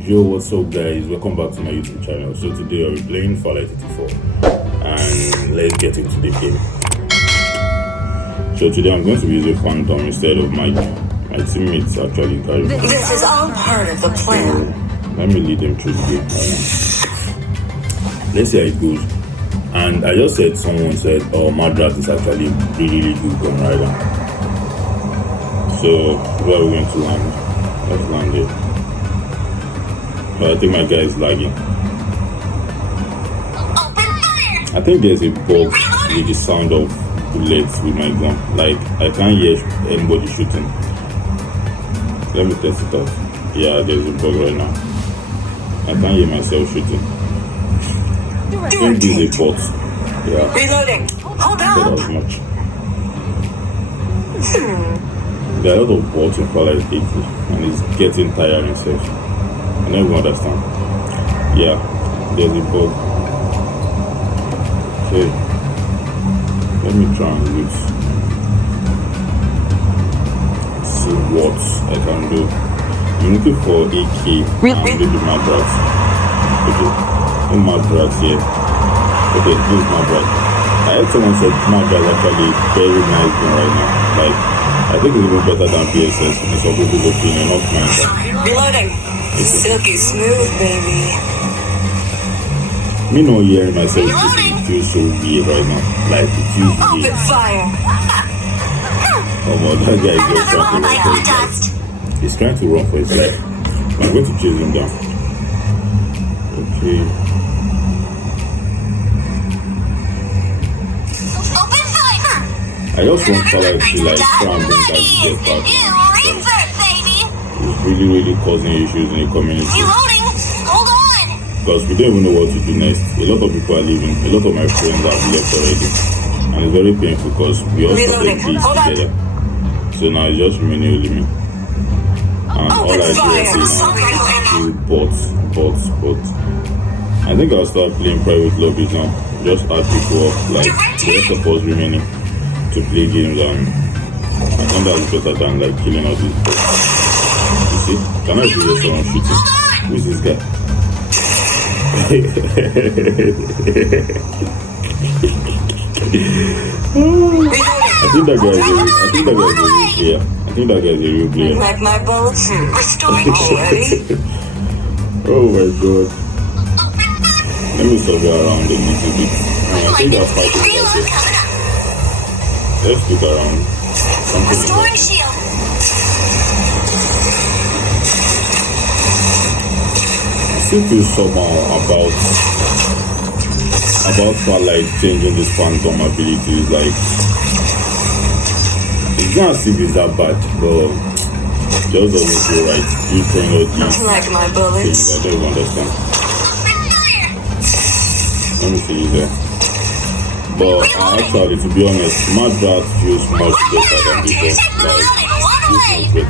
Yo, what's up guys, welcome back to my YouTube channel. So today I'll be playing Farlight 84 and let's get into the game. So today I'm going to be using Phantom instead of my teammates actually carry. This is all part of the plan. So let me lead them through the game. Let's see how it goes. And I just said, someone said, oh, Madras is actually really good gun rider. So where are we going to land? Let's land it. But I think my guy is lagging. I think there's a bug with the sound of bullets with my gun. Like, I can't hear anybody shooting. Let me test it out. Yeah, there's a bug right now. I can't hear myself shooting. I think this is a bot. Yeah. Reloading. Hold That on. was much. There are a lot of bots in Farlight 80 and it's getting tiring itself. I don't even understand. Yeah, there's a bug. Okay. Let me try and see what I can do. I'm looking for AK and maybe Madras. Okay. No Madras here. Okay, this is Madras. I heard someone said Madras is actually very nice thing right now. Like, I think it's even better than PSS in some people's opinion, not mine. Reloading. Silky smooth, baby. Me not hearing myself shooting feels so weird right now. Like, it feels Open weird. fire. Oh my, that guy is just trying to run for his life. He's trying to run for his life. I'm going to chase him down. Okay. Open fire. I just want Farlight to like try and bring that jet back. It's really causing issues in the community. Reloading. Hold on. Because we don't even know what to do next. A lot of people are leaving. A lot of my friends have left already. And it's very painful because we all started this together. So now it's just remaining only me. And all I do is kill bots. I think I'll start playing private lobbies now. Just add people up, like the rest of us remaining to play games, and I think that's better than like killing all these bots. You see? Can I see someone shooting? Who is this guy? I think that guy is a real player. I think that guy is a real player. Like my bullets restoring already. Oh my god. Let me survey around a little bit. I think that's fighting over there. Let's look around. Something like that. Shield. I still feel somehow about Farlight changing this Phantom abilities. Like, it's not as if it's that bad, but it just doesn't feel right. You throwing out these Like my things, bullets. I don't even understand. Let me see you there. But actually, to be honest, Madras feels much better than before. Like, feels much better.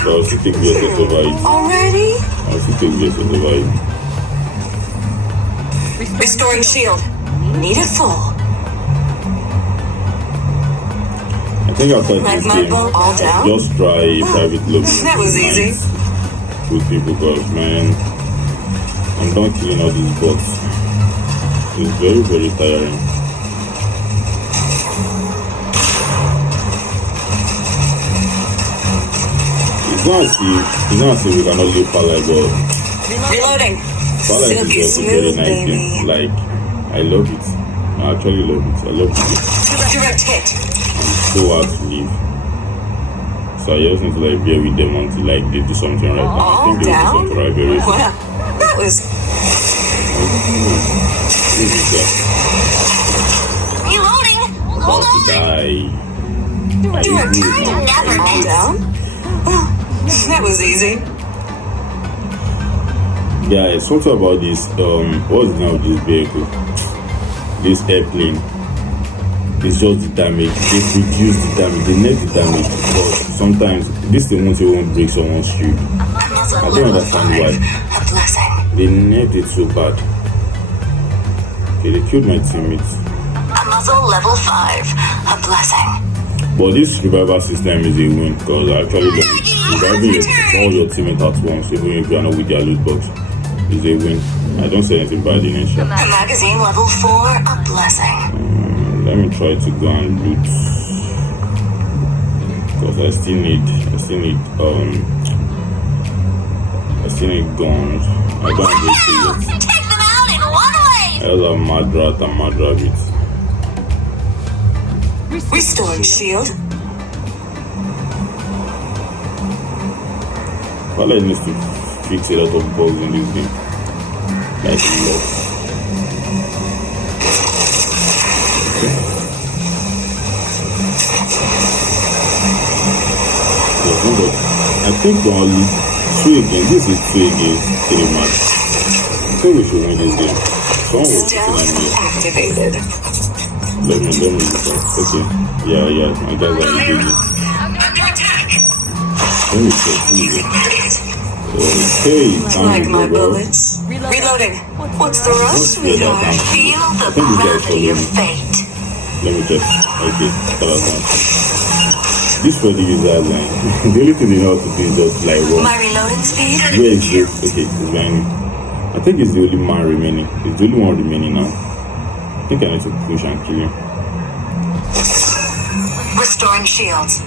So I'll still take VSS over it. Already? I'll still take VSS over it. Restoring shield. Need it full. I think after Like this my game, boat all down? just try a private lobby That was easy. with people, because man, I'm done killing all these bots. It's very tiring. It's not as if we cannot leave Farlight, but Reloading. Farlight is just a very nice game. Like, I love it. I actually love it. I love it. Direct hit. It's so hard to leave. So I just need to like bear with them until like they do something right now. I think they will do Down? something right very soon. Wow. That was. Who is that? Reloading. About to die. Are you good now? Are you All good? down? That was easy. Yeah, it's something about this. What's the name of this vehicle? This airplane. It's just the damage. They reduce the damage. They net the damage. But sometimes this thing won't break someone's shield. I don't understand why. A blessing. They net it so bad. Okay, they killed my teammates. A muzzle level 5. A blessing. But this revival system is a win because I actually love it. Reviving all your teammates at once, even if you are not with their loot box, is a win. I don't say anything bad in it. A magazine level 4, a blessing. Let me try to go and loot because I still need guns. I don't have it yet. Take them out in one wave. I also have mad rat and mad rabbit. Restoring shield. Farlight needs to fix a lot of bugs in this game. Like a lot. Okay. I think only 2 against. This is 2 against 3 match. I think we should win this game. Someone was sitting on me. Activated. Let me look at. Okay. Yeah, my guys are engaging. Under attack. Let me check. Okay, Like my bro. bullets. Reloading. What's the rush, sweetheart? Feel the think this guy is gravity of following. fate. Let me check. Okay, this for the user line. The only thing they know how to do is just like run. My reloading speed. Where is this? Okay, it's lining. I think it's the only man remaining. It's the only one remaining now. I think I need to push and kill him. Restoring shields.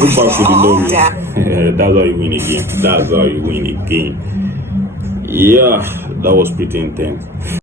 Go back to the lobby. Yeah. That's how you win a game. That's how you win a game. Yeah, that was pretty intense.